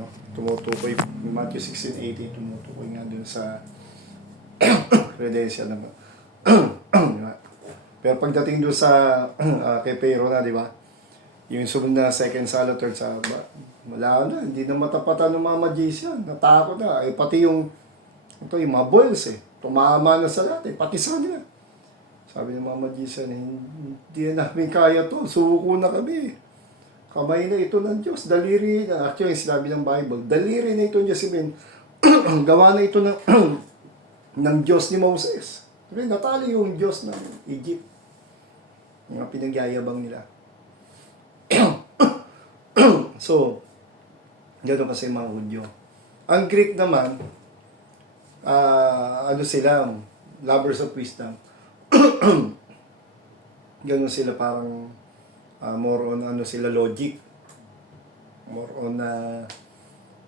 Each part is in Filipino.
ano, tumutukoy, yung Matthew 16:18, tumutukoy nga dun sa credential ng diba? Pero pagdating doon sa kay Pero na, di ba? Yung sumunod na second sala, third sala, wala na, hindi na matapatan ng mga magician. Natakot na. Eh, pati yung mga boils tumama na sa lahat pati sa nila. Sabi ng mga magician, hindi na namin kaya to. Suko na kami. Kamay na ito ng Diyos. Daliri na. Actually, sinabi ng Bible, daliri na ito ng Diyos. Gawa na ito ng, ng Diyos ni Moses. Pero natali yung Diyos ng Egypt. Yung pinagyayabang nila. So, gano'n kasi mga Hudyo. Ang Greek naman, ano sila, lovers of wisdom. Gano'n sila parang more on ano sila logic. More on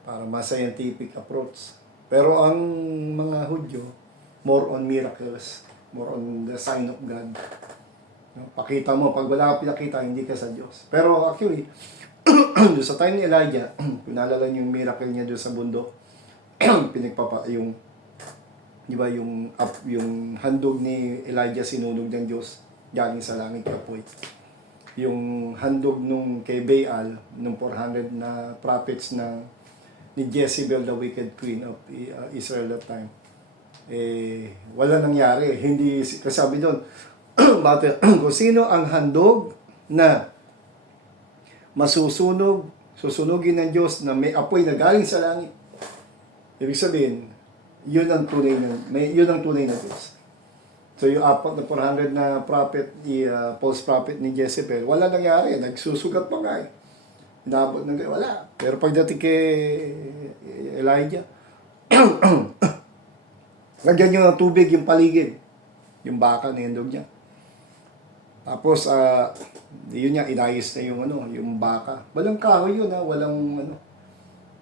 para mas scientific approach. Pero ang mga Hudyo, more on miracles. More on the sign of God. Pakita mo, pag wala ka pinakita, hindi ka sa Diyos. Pero actually, doon sa time ni Elijah, pinalala niyo yung miracle niya doon sa bundok, yung, di ba, yung handog ni Elijah sinunog ng Diyos, galing sa langit kapoy. Yung handog nung kay Baal, nung 400 na prophets na ni Jezebel, the wicked queen of Israel that time, wala nangyari. Hindi, kasabi doon, kung sino ang handog na susunugin ng Diyos na may apoy na galing sa langit. Ibig sabihin, yun ang tunay na Diyos. So yung apat na 400 na prophet, false prophet ni Jezebel, wala nangyari. Nagsusugat pa nga Inabot ng wala. Pero pagdating kay Elijah, lagyan nyo ng tubig yung paligid. Yung baka na handog niya. Tapos, yun nga, inayos na yung baka. Walang kahoy yun,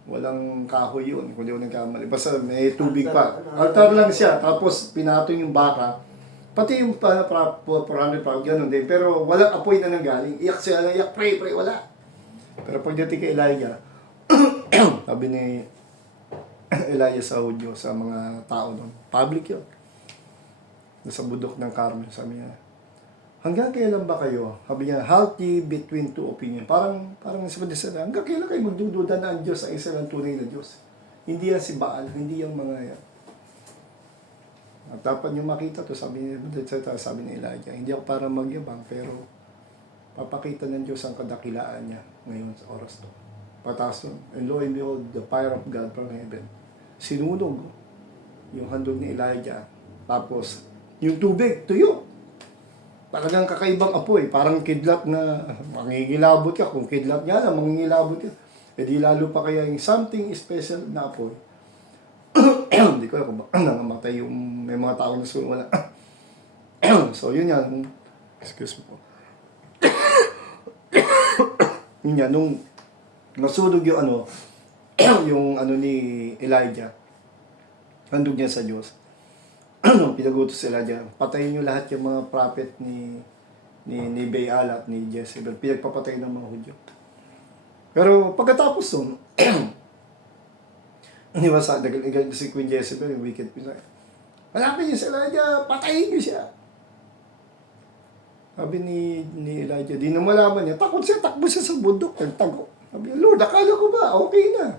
walang kahoy yun, kung di ko nagkamali. Basta may tubig pa. Altar lang siya, tapos pinatong yung baka. Pati yung 400 pound, gano'n din. Pero walang apoy na nanggaling. Iyak siya, pray, wala. Pero pagdating kay Elijah, sabi ni Elijah sa Hudyo, sa mga tao doon, public yun. Sa bundok ng Carmel, sabi niya, hanggang kailan ba kayo? Sabi niya, healthy between two opinion. Parang sabi niya, hanggang kailan kayo magdududa na ang Diyos sa isa ng tunay na Diyos? Hindi yan si Baal, hindi yung mga yan. At dapat niyo makita to, sabi ni Elijah, hindi ako para magyabang, pero papakita ng Diyos ang kadakilaan niya ngayon sa oras to. Pataas nun, and lo and behold, the fire of God from heaven. Sinunog yung handog ni Elijah. Tapos, yung tubig, tuyo. Talagang kakaibang apoy. Parang kidlat na mangingilabot ka. Kung kidlat nga lang, mangingilabot ka. E di lalo pa kaya yung something special na apoy. Hindi ko alam kung baka nangamatay yung may mga tao na wala. So, yun yan. Excuse me po. Yun yan. Nung nasunog yung yung ni Elijah, handog niya sa Diyos. Pinagutos sila dyan, patayin nyo lahat yung mga prophet ni Baal at ni Jezebel. Pinagpapatay ng mga Hudyo. Pero pagkatapos nun, di ba si Queen Jezebel, yung wicked queen, malapit niyo sa Elijah, patayin niyo siya. Sabi ni Elijah, di na malaman niya, takbo siya sa bundok, nagtago. Sabi niya, Lord, akala ko ba, okay na.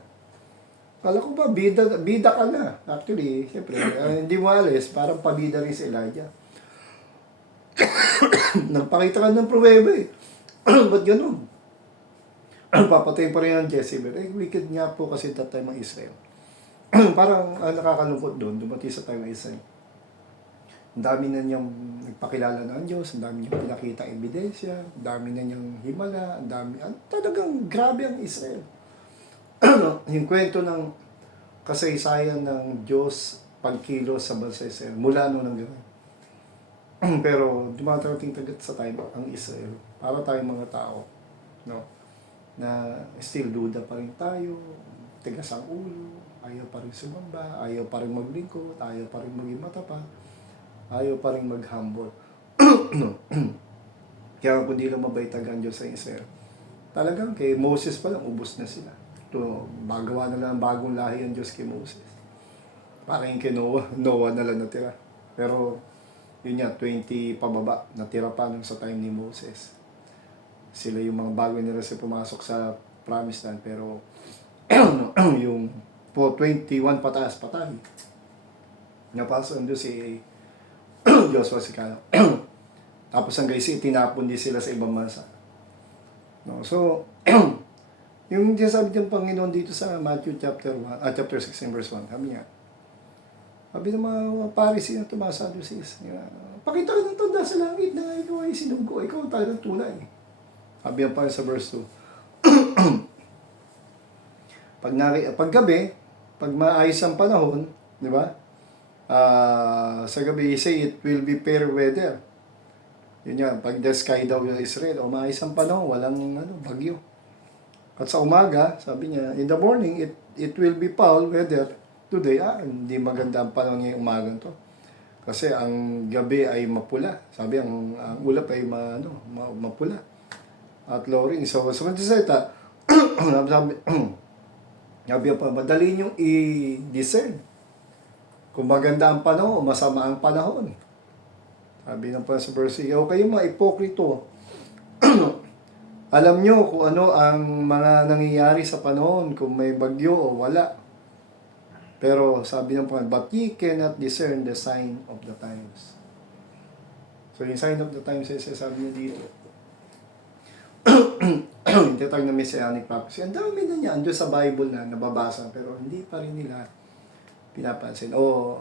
Kala ko ba, bida ka na. Actually, siyempre, hindi mo alis, parang pabida rin si Elijah. Nagpakita ka ng pruweba Ba't ganun? Papatay pa rin ang Jezebel. Wicked nga po kasi that time ang Israel. Parang nakakalungkot doon, dumating sa time ng Israel. Ang dami na niyang nagpakilala ng Diyos, ang dami niyang pinakita ebidensya, ang dami na niyang himala, talagang grabe ang Israel. Yung kwento ng kasaysayan ng Diyos pagkilos sa bansa Israel mula noon hanggang pero dumarating tagat sa time ang Israel para tayong mga tao na still duda pa rin tayo, tigas ang ulo, ayaw pa rin sumamba, ayaw pa rin maglingkod, ayaw pa rin maging matapat, ayaw pa rin mag-humble. Kaya kung di lang mabait ang Diyos sa Israel, talagang kay Moses pa lang ubos na sila. to magawa na lang bagong lahi ang Diyos kay Moses. Parang kay Noah, Noah na lang natira. Pero, yun nga, 20 pababa, natira pa nung sa time ni Moses. Sila yung mga bago nila sa pumasok sa Promised Land, pero yung po 21 pataas patay. Napasok doon si Joshua si Caleb. Tapos hanggang tinapon din sila sa ibang bansa. No, so, yung sinasabi ng Panginoon dito sa Matthew chapter 6 and verse 1, sabi ng mga Pharisee na tumasa doon pakita ka ng tanda sa langit na ikaw ay sinunggo, ikaw ang talagang tunay. Sabi ang Panginoon sa verse 2, pag gabi, pag maayos ang panahon, di ba? Sa gabi, say it will be fair weather. Yun yan, pag the sky daw yung Israel, o maayos ang panahon, walang bagyo. At sa umaga, sabi niya, in the morning, it will be foul weather. Today, hindi maganda ang panahon ngayong umagang to. Kasi ang gabi ay mapula. Sabi, ang ulap ay mapula. At lowering. So, sa Mantiseta, sabi pa, madali niyong i-discern kung maganda ang panahon o masama ang panahon. Sabi ng pa sa verse, kayo mga ipokrito. Alam nyo kung ano ang mga nangyayari sa panahon, kung may bagyo o wala. Pero sabi ng Panginoon, but ye cannot discern the sign of the times. So yung sign of the times, sabi niya dito, yung tinatawag na messianic prophecy. Ang dami na niya, andun sa Bible na nababasa, pero hindi pa rin nila pinapansin. O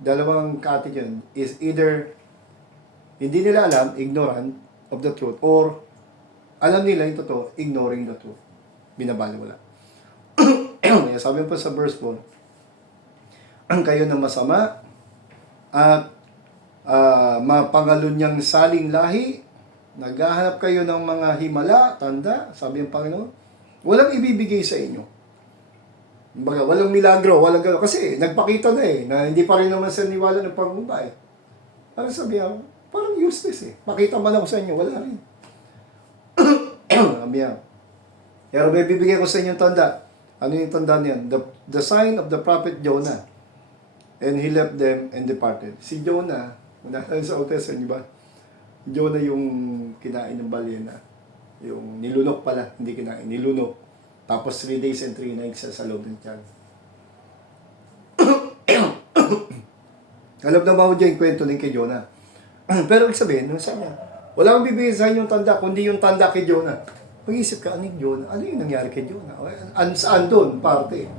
dalawang kati yun is either hindi nila alam, ignorant of the truth, or alam nila yung totoo, ignoring the truth. Binabaliwala. Sabi pa sa verse 4, ang kayo na masama at mapangalunyang saling lahi, naghahanap kayo ng mga himala, tanda, sabi ng Panginoon, walang ibibigay sa inyo. Baga, walang milagro, walang gano'n. Kasi nagpakita na na hindi pa rin naman sa niwala ng pagmumay. Ano sabi ako? Parang useless Pakita man ako sa inyo, wala rin. Sabi niya. Pero may bibigay ko sa inyo tanda. Ano yung tanda niyan? The sign of the prophet Jonah. And he left them and departed. Si Jonah, muna sa Old Testament, ba? Jonah yung kinain ng balyena. Yung nilunok pala, hindi kinain, nilunok. Tapos 3 days and 3 nights sa loob ng tiyan. Alam na ba ko dyan yung kwento din kay Jonah? Pero ibig sabihin, sabi niya, wala kang bibigyan sa yung tanda, kundi yung tanda kay Jonah. Pag-isip ka, ano yung Jonah? Ano yung nangyari kay Jonah? Saan doon? Parte.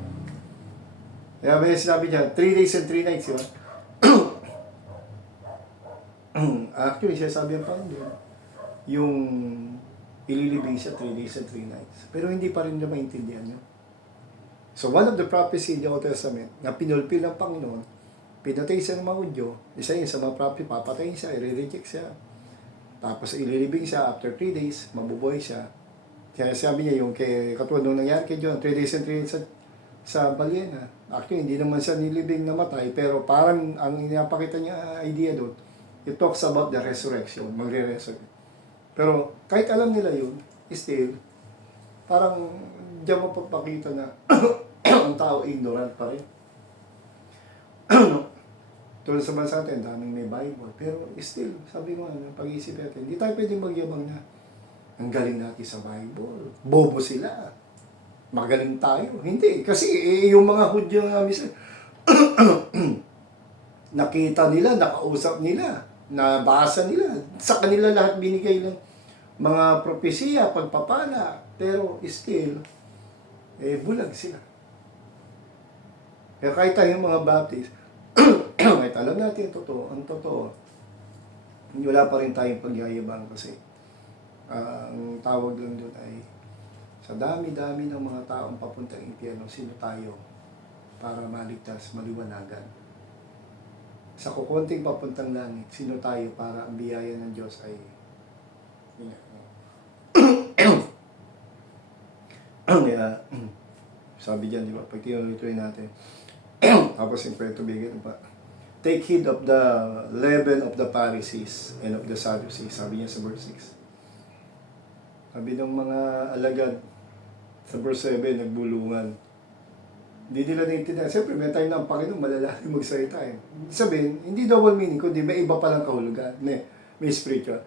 Kaya may sinabi niya, 3 days and 3 nights, yun. Actually, siya sabi ang Panginoon, yung ililibing siya 3 days and 3 nights. Pero hindi pa rin na maintindihan niya. So one of the prophecy in the Old Testament na pinulpil ng Panginoon, pinatay siya ng mga Hudyo, isa yun sa mga prophet, papatayin siya, i-reject siya. Tapos ililibing siya after 3 days, mabubuhay siya. Kaya sabi niya yung katulad nung nangyari kay John, 3 days and 3 nights sa balyena. Actually, hindi naman siya nilibing namatay, pero parang ang inapakita niya idea doon, it talks about the resurrection, magre-resurrect. Pero kahit alam nila yun, still, parang diyan mo papakita na ang tao ignorant pa rin. Tulad sa bansa natin, daming may Bible. Pero still, sabi ko pag-iisip natin, hindi tayo pwedeng magyabang na ang galing natin sa Bible. Bobo sila. Magaling tayo. Hindi. Kasi yung mga Hudyo nga mismo, nakita nila, nakausap nila, nabasa nila. Sa kanila lahat binigay ng mga propesiya, pagpapala. Pero still, bulag sila. Kaya kahit tayong mga Baptist, kahit alam natin ang totoo, wala pa rin tayong pagyayabang kasi ang tawag lang doon ay sa dami-dami ng mga taong papuntang impyerno, sino tayo para maligtas, maliwanagan? Sa kukunting papuntang langit, sino tayo para ang biyaya ng Diyos ay kaya, sabi dyan, di ba, pag tinuloy natin, tapos yung kwento bigyan pa, take heed of the leaven of the Pharisees and of the Sadducees, sabi niya sa verse 6. Sabi ng mga alagad Sa verse 7, nagbulungan. Hindi nila naintindihan. Siyempre, may time na ang Panginoon malalalim magsalita eh. Sabihin, hindi double meaning, kundi may iba palang kahulugan. May spiritual.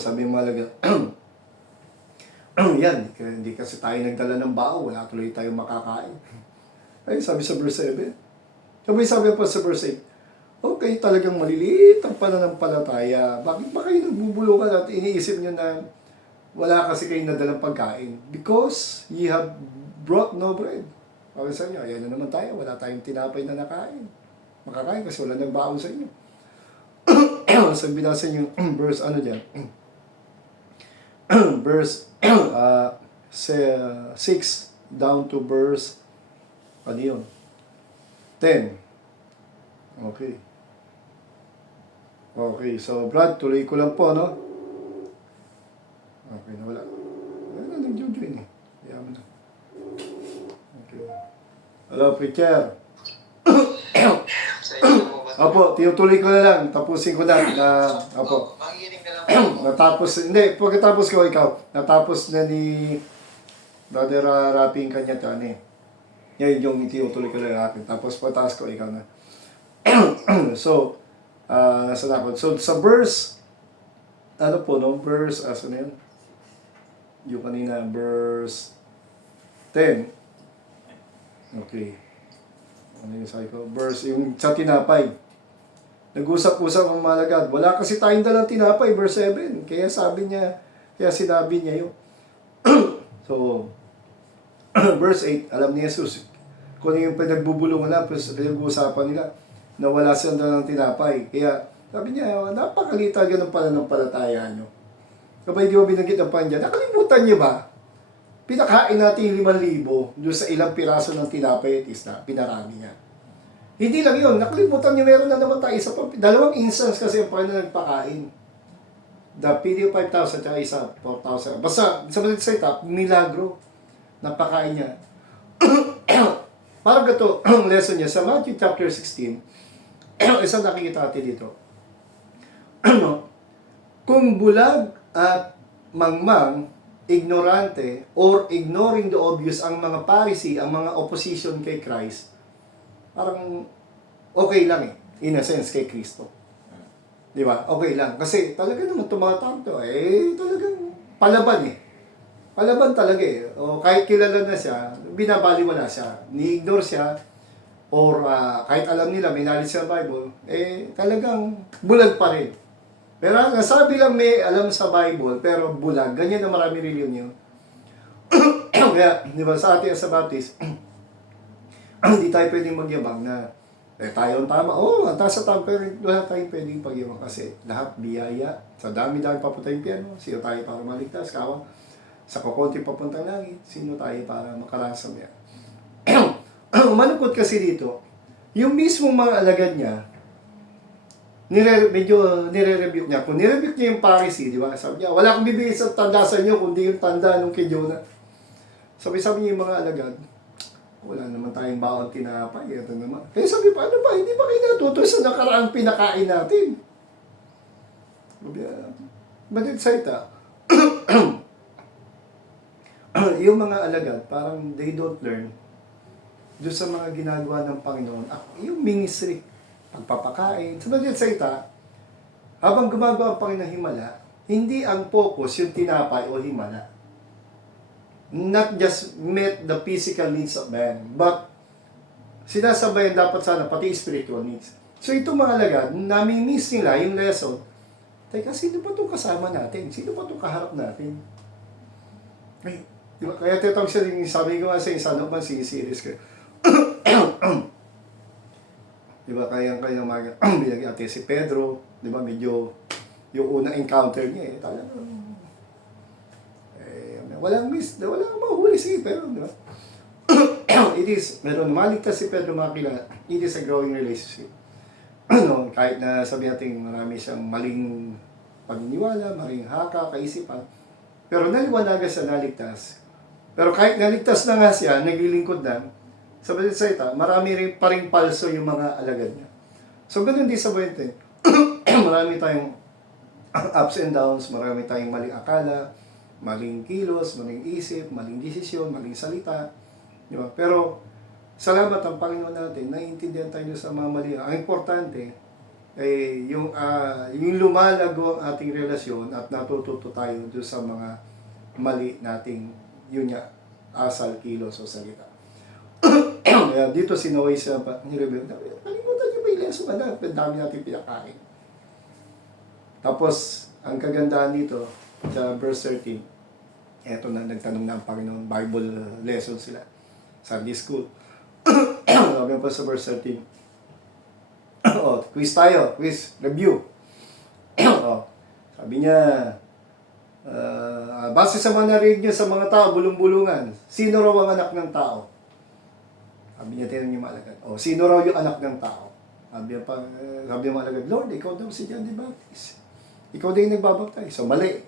Sabi yung malaga, yan, hindi kasi tayo nagdala ng bao, wala tuloy tayong makakain. Ay, sabi sa verse 7. Sabi pa sa verse 8, okay, talagang maliliit ang pananampalataya. Bakit ba kayo nagbubulungan at iniisip nyo na wala kasi kayo nadalang pagkain? Because ye have brought no bread. Sabi sa inyo, ayan na naman tayo, wala tayong tinapay na nakain. Makakain kasi wala nang baon sa inyo. Sabi binasa niyo yung verse, ano dyan? Verse 6 down to verse, ano yun? 10. Okay. Okay, so Brad, tuloy ko lang po, no? Okay, nawala. Wala, nag-join eh. Yaman na. Okay. Hello, preacher. Opo, tinutuloy ko na lang. Tapusin ko na. Opo. Natapos, hindi, pagkatapos ko ikaw, natapos na ni Brother Rapping kanya to, ano eh. Yan yung tinutuloy ko na akin. Tapos pagkatapos ko ikaw na. So, nasa na ako. So, sa verse, ano po, no? Verse, asa na yun? Yung kanina, verse 10. Okay. Ano yung sabi ko? Verse, yung sa tinapay. Nag-usap-usap ang malagad. Wala kasi tayong dalang tinapay, verse 7. Kaya sabi niya, kaya sinabi niya yun. So, verse 8, alam ni Jesus, kung ano yung pinagbubulungan na, pinag-uusapan nila, na wala silang dalang tinapay. Kaya, sabi niya, napakalita ganun pala ng palataya nyo. Kapag di ba binanggit ang Panginoon, nakalimutan niyo ba? Pinakain natin yung 5,000 doon sa ilang piraso ng tinapay at isda, pinarami niya. Hindi lang yun, nakalimutan niyo meron na naman tayo isa pa. Dalawang instance kasi ang Panginoon nagpakain. The PD 5,000 at isa 4,000. Basta, sa mga salita, milagro. Napakain niya. Parang gato ang lesson niya sa Matthew chapter 16. Isang nakikita natin dito. Kung bulag at mangmang, ignorante, or ignoring the obvious ang mga Pharisee, ang mga opposition kay Christ, parang okay lang eh, in a sense, kay Kristo. Di ba? Okay lang. Kasi talaga naman tumatanto, talagang palaban eh. Palaban talaga eh. O kahit kilala na siya, binabaliwala siya, ni-ignore siya, or kahit alam nila, may knowledge sa Bible, talagang bulag pa rin. Pero nasabi lang may alam sa Bible, pero bulag. Ganyan na marami reliyon yun. Kaya, di ba, sa atin sa Baptist, hindi tayo pwedeng magyabang na tayo ang tama. Ang taas sa tama, pero wala tayong pwedeng pagyabang kasi lahat biyaya. Sa dami-dami papunta yung piano, sino tayo para maligtas? Kawa, sa kukunti papuntang langit, sino tayo para makaransam yan? Malungkot kasi dito, yung mismong mga alagad niya, medyo nire-rebuke niya. Kung nire-rebuke niya yung Pharisee, di ba? Sabi niya, wala akong bibigay sa tanda sa inyo, kundi yung tanda nung kay Jonah. Sabi niya yung mga alagad, wala naman tayong bawang tinapay. Ito naman. Kaya sabi pa, ano ba? Hindi ba kayo natuto sa nakaraang pinakain natin? But it's like that. Yung mga alagad, parang they don't learn doon sa mga ginagawa ng Panginoon. Yung ministry, pagpapakain. Sa mga salita, habang gumagawa ang Panginoon ng himala, hindi ang focus yung tinapay o himala. Not just met the physical needs of man, but sinasabayan dapat sana pati spiritual needs. So itong mga alagad, nami-miss nila yung lesson. Teka, sino ba itong kasama natin? Sino ba itong kaharap natin? Diba? Kaya tinatawag siya rin, sabi ko nga sa isa, ano man series ko. Diba, kaya mga binagyan natin si Pedro, diba, medyo yung unang encounter niya talagang walang mahuli si Pedro, diba? It is, meron maligtas si Pedro makilala, it is a growing relationship. Kahit na sabi natin marami siyang maling paniniwala, maling haka, kaisipan, pero naliwanagan siya naligtas. Pero kahit naligtas na nga siya, naglilingkod na, sa salita, marami rin pa rin palso yung mga alagad niya. So, ganun din sa Buente. Marami tayong ups and downs, marami tayong maling akala, maling kilos, maling isip, maling desisyon, maling salita. Di ba? Pero, salamat ang Panginoon natin, naiintindihan tayo sa mga mali. Ang importante, yung lumalago ang ating relasyon at natututo tayo doon sa mga mali nating, yun nga, asal, kilos o salita. Kaya dito si Noe sa nireveal, kalimutan niyo ba yung lesson, ang dami natin pinakain. Tapos, ang kagandahan dito, sa verse 13, eto na, nagtanong na ang Panginoon, Bible lesson sila, Sunday school. Sabi pa sa verse 13, quiz tayo, quiz, review. Sabi niya, base sa mga narinig niya sa mga tao, bulong-bulungan, sino raw ang anak ng tao? Sabi niya, tinanong niya malagad, sino raw yung anak ng tao? Sabi niya malagad, Lord, ikaw daw si John the Baptist. Ikaw daw yung nagbabaptize. So, mali.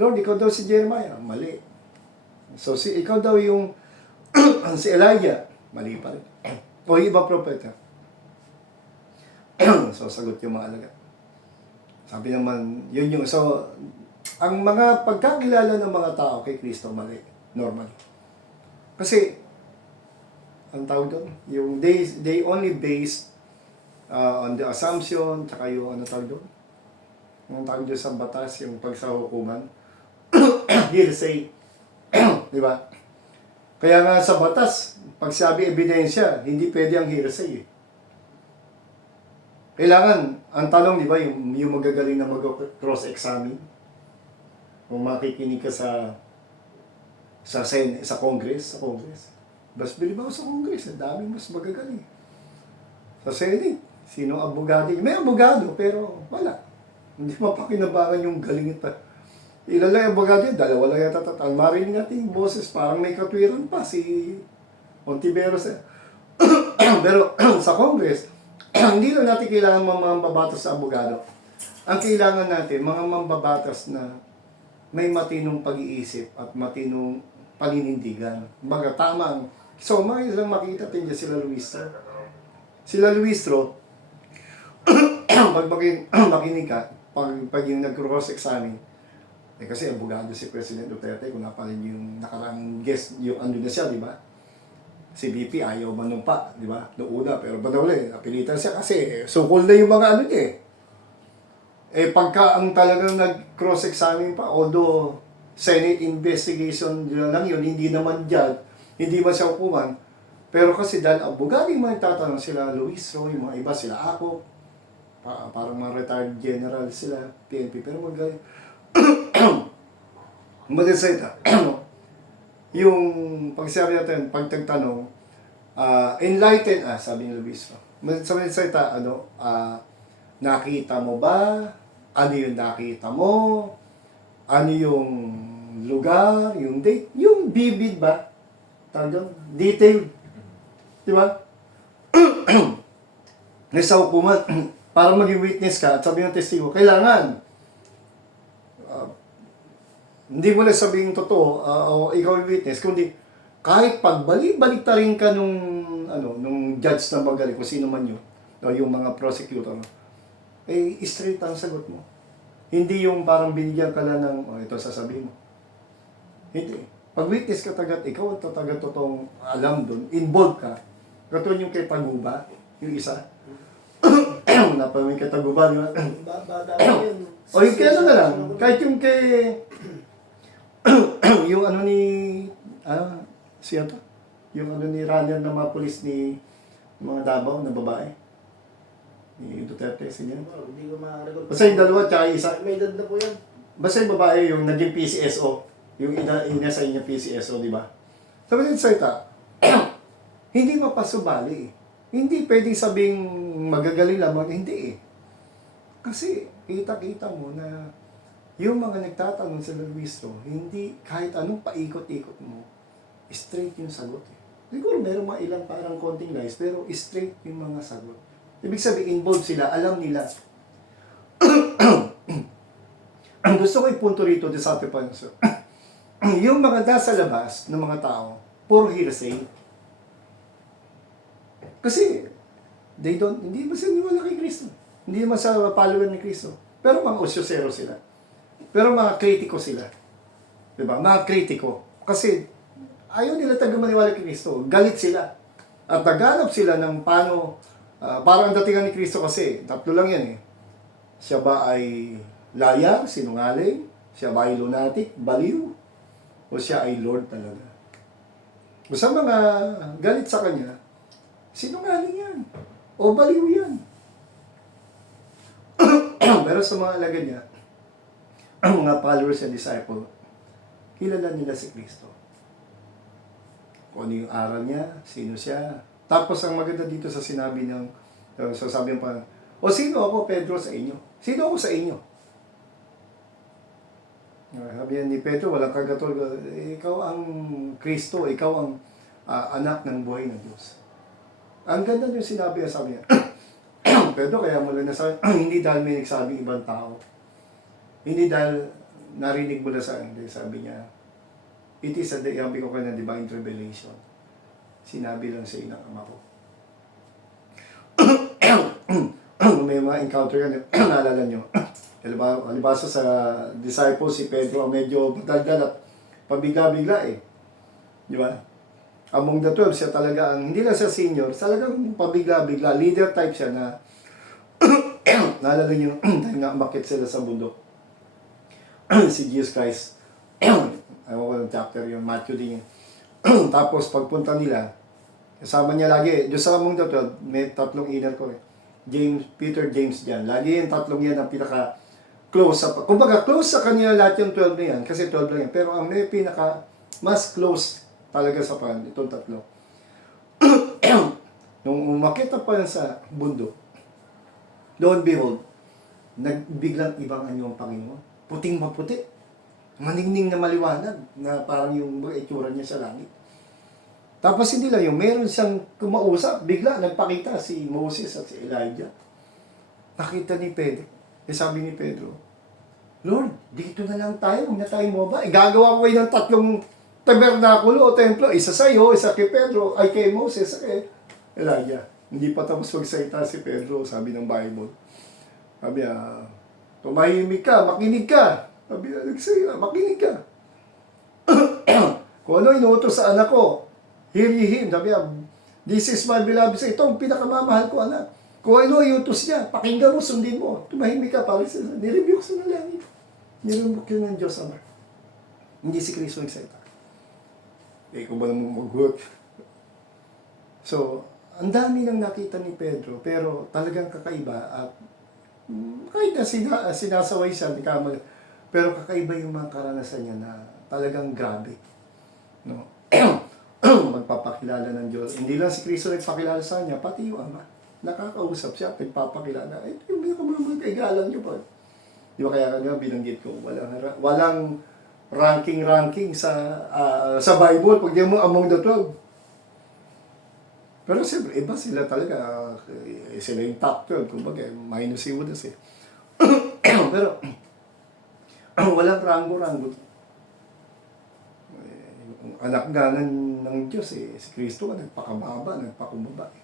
Lord, ikaw daw si Jeremiah. Mali. So, ikaw daw yung si Elijah. Mali pa rin. O yung iba propeta. So, sagot yung mga alagad. Sabi naman, yun yung, so, ang mga pagkakilala ng mga tao kay Kristo, mali. Normal. Kasi, ang tawag doon, yung they only based on the assumption, tsaka yung ano tawag doon, yung tawag doon sa batas, yung pagsahukuman, hearsay, di ba? Kaya nga sa batas, pag sabi ebidensya, hindi pwede ang hearsay. Kailangan, ang tanong, di ba, yung magagaling na mag-cross-examine, kung makikinig ka sa Congress, mas bilib ako sa Congress, ang dami mas magagaling. Sa Senate, sino abogado? May abogado, pero wala. Hindi mapakinabangan yung galing ito. Ilan lang yung abogado yun, dalawa lang yata tatal. Marinig natin yung boses, parang may katwiran pa si Ontiveros. Pero sa Congress, hindi lang natin kailangan mga mambabatas sa abogado. Ang kailangan natin, mga mambabatas na may matinong pag-iisip at matinong paninindigan. Baga, tamang. So, mga ilang makita din dyan sila Luistro. Sila Luistro, pag makinig ka, pag yung nag-cross-examine, kasi abogado si President Duterte, kung napalin yung nakarang guest, yung ano na siya, di ba? Si BP ayaw manumpa, di ba? Noong una, pero ba daw napilitan siya kasi sukol na yung mga ano niya pagka ang talagang nag-cross-examine pa, although Senate investigation lang yun, hindi naman dyan, hindi man siya hukuman, pero kasi dahil abogado yung mga tatanong sila Luistro, yung mga iba sila ako, parang mga retired general sila, PNP, pero magaling. Magsalita, yung pagsabi natin, pagtagtanong, enlighten us, sabi ni Luistro. Magsalita, nakita mo ba? Ano yung nakita mo? Ano yung lugar, yung date, yung vivid ba? Talagang detailed. Di ba? Nasa hukuman, para maging witness ka, at sabi ng testigo, kailangan, hindi mo na sabihin totoo, o ikaw yung witness, kundi kahit pagbalik-balik ta rin ka nung judge na magaling, kung sino man yun, o yung mga prosecutor, straight ang sagot mo. Hindi yung parang binigyan ka na ng, ito sasabihin mo. Hindi. Pag witness ka ikaw ang totoong alam doon, involved ka. Katulad yung kay Taguba, yung isa. Napamay kay Taguba, di ba? O yung kaya na lang, kahit yung kay, yung ano ni, siya to? Yung ano ni runner ng mga polis ni mga Davao na babae. Ni Duterte, siya. Hindi ko ma-recall. Basta yung dalawa, tsaka isa. May edad na po yan. Basta yung babae, yung naging PCSO, yung inasay niya PCSO, di ba? Sabi niya sa hindi mapasubali. Hindi pwedeng sabing magagaling lamang, hindi Kasi kita-kita mo na yung mga nagtatanong sa Luistro, hindi kahit anong paikot-ikot mo, straight yung sagot Siguro meron mga ilang parang konting lies, pero straight yung mga sagot. Ibig sabihin, involved sila, alam nila. Ang gusto ko ipunto rito sa ating panso, yung mga nasa labas ng mga tao, puro hearsay. Kasi, hindi ba sila niwala kay Kristo? Hindi naman sa follower ni Kristo. Pero mga osyosero sila. Pero mga kritiko sila. Diba? Mga kritiko. Kasi ayaw nila tagamaniwala kay Kristo. Galit sila. At naghanap sila ng paano, parang ang datingan ni Kristo kasi, tatlo lang yan eh. Siya ba ay layang, sinungaling? Siya ba ay lunatic, baliw? O siya ay Lord talaga? O sa mga galit sa kanya, sinungaling yan. O baliw yan. Pero sa mga alagad niya, ang mga followers and disciple, kilala nila si Kristo. Kung ano yung aral niya, sino siya. Tapos ang maganda dito sa sinabi ng, sa sabi ng Panginoon, o sino ako, Pedro, sa inyo? Sino ako sa inyo? Sabi ni Pedro, walang kagatol. Ikaw ang Kristo, ikaw ang anak ng buhay ng Diyos. Ang ganda yung sinabi niya, sabi niya, Pedro, kaya mo lang nasabi, hindi dahil may nagsabing ibang tao. Hindi dahil narinig mo na sa hindi, sabi niya, it is a day, sabi ko kayo ng divine revelation. Sinabi lang sa inang ama ko. May mga encounter yan, naalala nyo. Halibasa sa disciples, si Pedro, medyo patagdal at pabigla-bigla eh. Di ba? Among the 12, siya talaga, hindi lang siya senior, talagang pabigla-bigla. Leader type siya na, naalala nyo, dahil nga umakit sila sa bundok. Si Jesus Christ, ayaw ko ng chapter yung Matthew din yun. Tapos pagpunta nila, kasama niya lagi, Diyos sa among the 12, may tatlong inner ko eh. Peter, James dyan. Lagi yung tatlong yan ang pinaka-close. Kumbaga, close sa kanya lahat yung 12 na yan, kasi 12 lang yan. Pero ang may pinaka, mas close talaga sa pan, itong tatlo. Nung umakit pa yan sa bundok, lo and behold, nagbiglang ibang anyong Panginoon. Puting maputi. Maningning na maliwanag na parang yung itsura niya sa langit. Tapos hindi lang yung meron siyang kumausap, bigla nagpakita si Moses at si Elijah. Nakita ni Pedro. Sabi ni Pedro, Lord, dito na lang tayo, huwag na tayo maba. Gagawa ko kayo ng tatlong tabernakulo o templo. Isa sa iyo, isa kay Pedro, ay kay Moses, kay Elijah. Hindi pa tapos magsalita si Pedro, sabi ng Bible. Sabi tumahimik ka, makinig ka. Sabi niya, makinig ka. Kung ano inuutos sa anak ko, hear ye him. Sabi niya, this is my beloved son. Ito ang pinakamamahal ko, anak. Kung ano iutos niya, pakinggan mo, sundin mo. Tumahimik ka, para sa nireview ko sa nalangit. Nireview ko ng Diyos, Ama. Hindi si Kristo nagsalita. Kung ba naman mag-work? So, ang dami nang nakita ni Pedro, pero talagang kakaiba at kahit na sinasaway siya, pero kakaiba yung mga karanasan niya na talagang grabe. No? Magpapakilala ng Diyos. Hindi lang si Kristo nagpakilala sa kanya, pati yung Ama. Nakakausap siya, nagpapakilala. Yung may kamamagkaigalan niyo pa. Di ba kaya kanina binanggit ko, walang ranking sa Bible, pag di mo among the 12. Pero siyempre, iba sila talaga. Sila yung top 12. Kumbaga, minus si Judas eh. Pero, walang rango-rango. Anak nga ng Diyos eh. Si Kristo ka, nagpakababa, nagpakumbaba eh.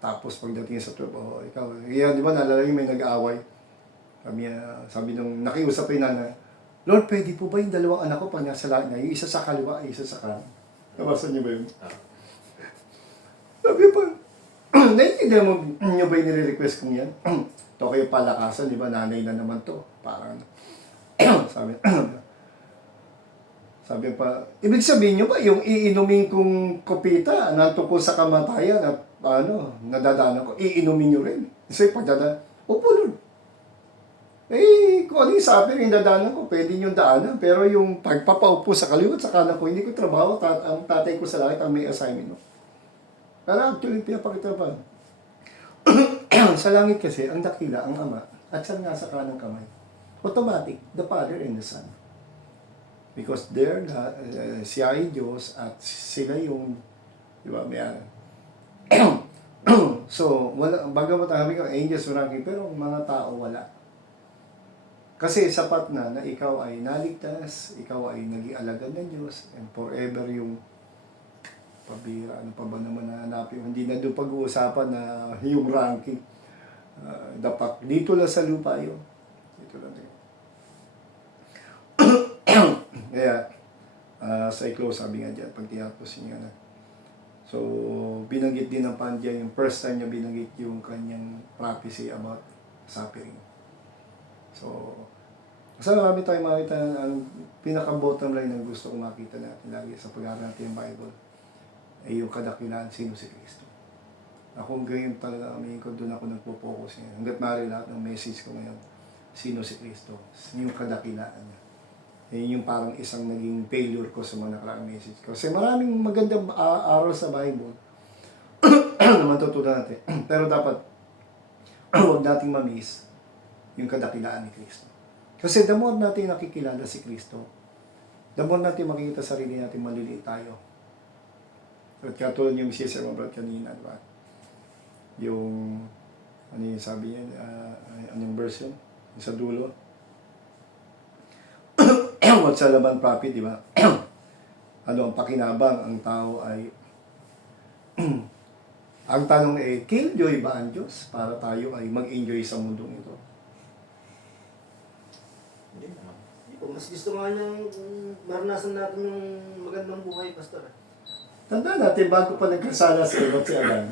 Tapos pagdating sa 12, ikaw. Kaya di ba, nalala yung may nag-aaway. Sabi nung nakiusap yung nanay, Lord, pwede po ba yung dalawang anak ko pag nasa lahat na, yung isa sa kaliwa, isa sa kanan? Nabasa niyo ba yun? Sabi pa, naiintindihan mo niyo ba yung nire-request kong yan? Ito kayo palakasan, di ba? Nanay na naman to. Parang, sabi pa, ibig sabihin niyo ba yung iinumin kong kopita na tungkol sa kamatayan at nadadaanan ko, iinumin niyo rin? Kasi pagdadaanan, opo Lord. Kung ano yung sabi rin dadaanan ko, pwede niyong daanan. Pero yung pagpapaupo sa kaliwat sa kanan ko, hindi ko trabaho, ang tatay ko sa langit ang may assignment. No? Pero actually, pinapakita pa. Sa langit kasi, ang dakila, ang Ama, at siya nga sa kanang kamay. Automatic, the Father and the Son. Because they're siya ay Diyos at sila yung, di ba, may So, bagamat ang ko, angels ranking, pero mga tao wala. Kasi sapat na ikaw ay naligtas, ikaw ay naging alagad ng Diyos, and forever yung pabira, ano pa ba naman nahanapin? Hindi na doon pag-uusapan na yung ranking. Dapat dito lang sa lupa yun. Dito lang. Kaya, sa i-close, sabi nga dyan, pag tinapos niya na. So, binanggit din ng Pandya, yung first time niya binanggit yung kanyang prophecy about suffering. So, kasi marami tayong makita, ang pinaka-bottom line na gusto kong makita natin lagi sa pag-aaral natin yung Bible, ay yung kadakilaan, sino si Kristo. Ako ngayon talaga, ko doon ako nagpo-focus ngayon. Hanggat maaari lahat ng message ko ngayon, sino si Kristo, yung kadakilaan niya. Yung parang isang naging failure ko sa mga nakaraang message ko. Kasi maraming magandang aral sa Bible na matutunan natin. Pero dapat, huwag nating ma-miss yung kadakilaan ni Kristo. Kasi the more natin nakikilala si Kristo, the more natin makikita sarili natin maliliit tayo. At katulad yung Sir Brad kanina, diba? Yung, ano yung sabi niya, anong verse yun? Yung sa dulo. What's a laman profit, di ba? Ano ang pakinabang? Ang tao ay ang tanong ay, killjoy ba ang Diyos para tayo ay mag-enjoy sa mundong ito? Hindi naman. Mas gusto nga niyang maranasan natin yung magandang buhay, Pastor. Tandaan natin, bago pa nagkasala si Eva at si Adan,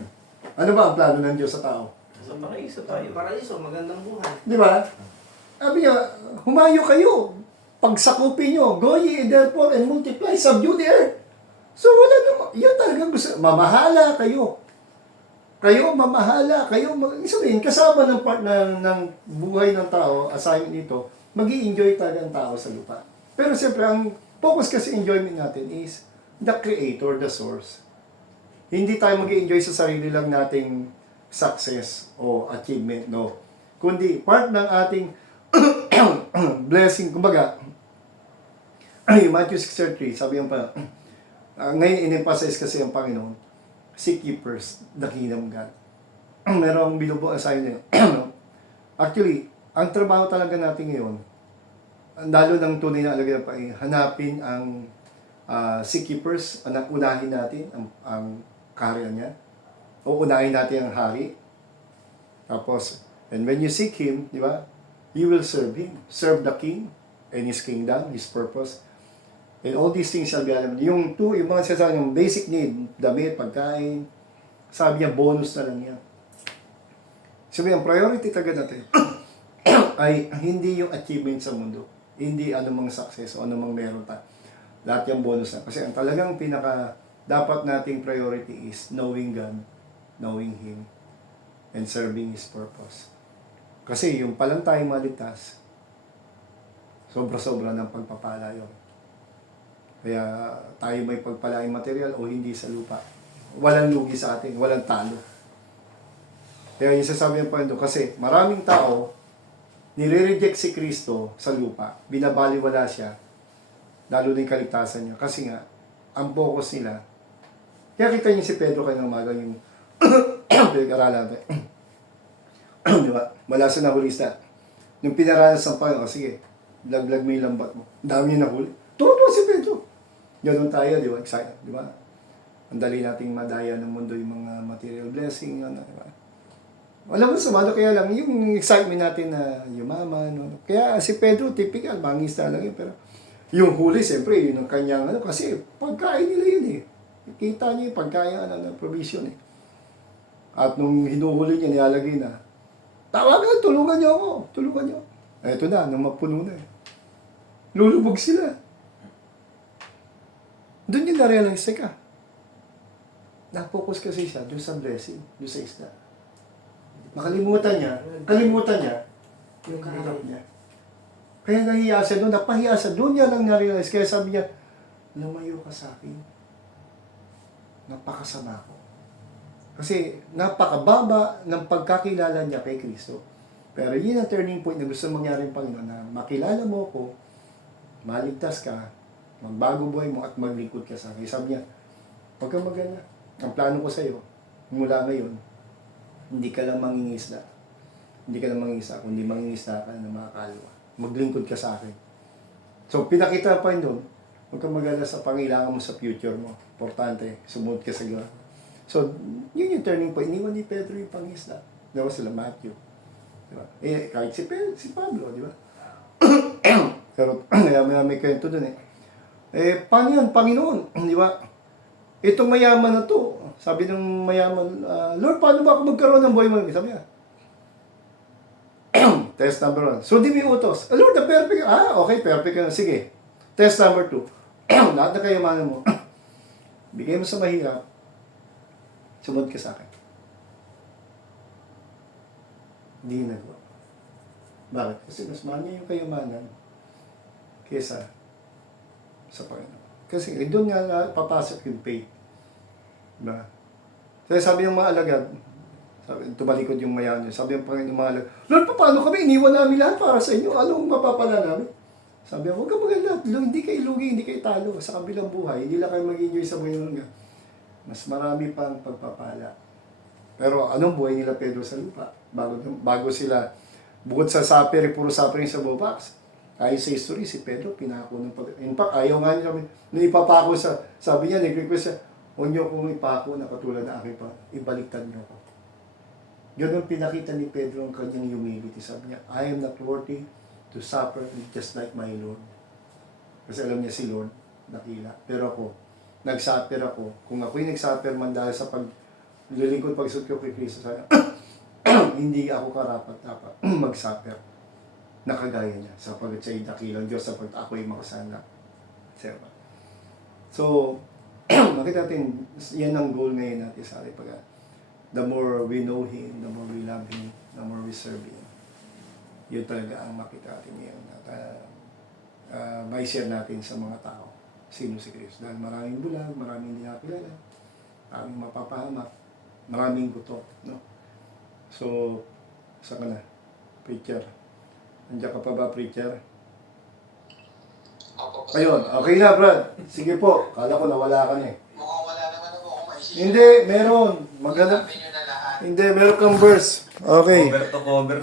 ano ba ang plano ng Diyos sa tao? Sa paraiso tayo. Paraiso, magandang buhay. Di ba? Sabi niya, humayo kayo. Pagsakupin nyo, go ye therefore and multiply, subdue the earth. So wala naman, yan talaga gusto, mamahala kayo. Kayo, mamahala, kayo, sabihin, kasama ng part ng buhay ng tao, assignment nito, mag-i-enjoy talaga ang tao sa lupa. Pero siyempre, ang focus kasi enjoyment natin is the creator, the source. Hindi tayo mag-i-enjoy sa sarili lang nating success o achievement, no. Kundi, part ng ating blessing, kumbaga, yung Matthew 6:3, sabi yung pa, ngayon in-emphasize kasi ang Panginoon, seek ye first the kingdom of God. Merong binubuo sa inyo. Actually, ang trabaho talaga natin ngayon, lalo ng tunay na alaga pa, hanapin ang seek ye first, unahin natin ang kaharian niya, o unahin natin ang hari. Tapos, and when you seek Him, di ba, you will serve Him. Serve the King and His kingdom, His purpose. And all these things shall be added. Yung mga sinasabi, yung basic need, damit, pagkain, sabi niya, bonus na lang yan. Sabi ang priority talaga natin ay hindi yung achievement sa mundo. Hindi anumang success o anumang meron ta. Lahat yung bonus na. Kasi ang talagang dapat nating priority is knowing God, knowing Him, and serving His purpose. Kasi yung palang tayo maligtas, sobra-sobra ng pagpapala yun. Kaya tayo may pagpalaing material o hindi sa lupa. Walang lugi sa atin, walang talo. Kaya yung sasabi ng Panginoon, kasi maraming tao, nire-reject si Kristo sa lupa, binabaliwala siya, lalo na yung kaligtasan niya. Kasi nga, ang focus nila, kaya kita niyo si Pedro kayo ng umaga yung pinag-aralan natin. Di ba? Wala sa nahulista. Nung pinaranas ng Panginoon, sige, laglag mo yung lambat mo. Dami yung nahuli. Tuwa si Pedro. Ganun tayo, di ba? Excited, di ba? Ang dali nating madaya ng mundo yung mga material blessing, ano, di ba? Alam mo, sumado kaya lang, yung excitement natin na yumaman, no? Kaya si Pedro, typical, mangista lang yun, pero yung huli, siyempre, yun ang kanyang, ano, kasi pagkain nila yun eh. Kita niyo yung pagkain, ng provision eh. At nung hinuhuli niya, nilalagay na, tawagan, tulungan niyo ako, tulungan niyo. Eto na, nung mapuno na eh. Lulubog sila. Doon yung na-realize ka. Na-focus kasi siya doon sa blessing, doon sa isda. Kalimutan niya yung hirap niya. Kaya nahiya siya doon, napahiya siya, doon niya lang na-realize. Kaya sabi niya, lumayo ka sa akin. Napakasama ko. Kasi napakababa ng pagkakilala niya kay Kristo. Pero yun ang turning point na gusto mangyari ng Panginoon, na makilala mo ko, maligtas ka, magbago buhay mo at maglingkod ka sa akin. Sabi niya, huwag kang magana. Ang plano ko sa iyo, mula ngayon, hindi ka lang mangingisda. Hindi ka lang mangingisda, kundi mangingisda ka ng mga kalwa. Maglingkod ka sa akin. So, pinakita pa rin doon, huwag kang magana sa pangailangan mo sa future mo. Importante, sumunod ka sa gawa. So, yun yung turning point. Iniwan ni Pedro yung pangisda. Dawa sila Matthew. Diba? Eh, kahit si Pablo, di ba? Pero, may kwento doon eh. Paano yan, Panginoon? Di ba? Itong mayaman na to, sabi ng mayaman, Lord, paano ba ako magkaroon ng buhay mo? Sabi niya, test number 1. So, di mo utos. Lord, the perfect. Okay, perfect ka na. Sige. Test number 2. Lahat na kayamanan mo. Bigay mo sa mahirap. Sumunod ka sa akin. Hindi nagawa. Bakit? Kasi mas mahal niya yung kayamanan kesa sa Panginoon. Kasi doon nga papasok yung faith. Diba? Kaya sabi ng mga alagad, tumalikod yung mayaman niya. Sabi ng Panginoon ng mga alagad, Lord, paano kami? Iniwan namin lahat para sa inyo. Anong mapapala namin? Sabi niya, huwag ka magalala. Hindi kayo lugi, hindi kayo talo. Sa kabilang buhay, hindi lang kayo mag-enjoy sa buhay nga. Mas marami pang pagpapala. Pero anong buhay nila Pedro sa lupa? Bago sila, bukod sa supper, puro suffering sa box. Ayon sa history, si Pedro, pinako ng pag... In fact, ayaw nga niya kami, nung ipapako sabi niya, nag-request siya, huwag niyo kong ipako na katulad na aking pa, ibaliktad niyo ko. Ganun pinakita ni Pedro ang kanyang humility. Sabi niya, I am not worthy to suffer just like my Lord. Kasi alam niya si Lord, nakila. Pero ako, nag-suffer ako. Kung ako'y nag-suffer man dahil sa paglilingkod pagsut ko kay Kristo, sana, hindi ako karapat-dapat mag-suffer. Nakagaya niya sapagkat siya'y dakilang Diyos sapagkat ako'y makasana. So, makita natin, yan ang goal ngayon natin sa ating pag the more we know Him, the more we love Him, the more we serve Him. Yun talaga ang makita natin ngayon. At may share natin sa mga tao. Sino si Kristo? Dahil maraming bulag, maraming hindi nakakilala, maraming mapapahamak, maraming guto. No? So, saan ka na? Preacher. Nandiyan ka pa ba, preacher? Ayun, okay na, Brad. Sige po. Kala ko nawala ka na eh. Mukhang wala naman ako kung may sisyo. Hindi, meron. Maganda. Sabi nyo na lahat. Hindi, meron kang verse. Okay. Cover to cover.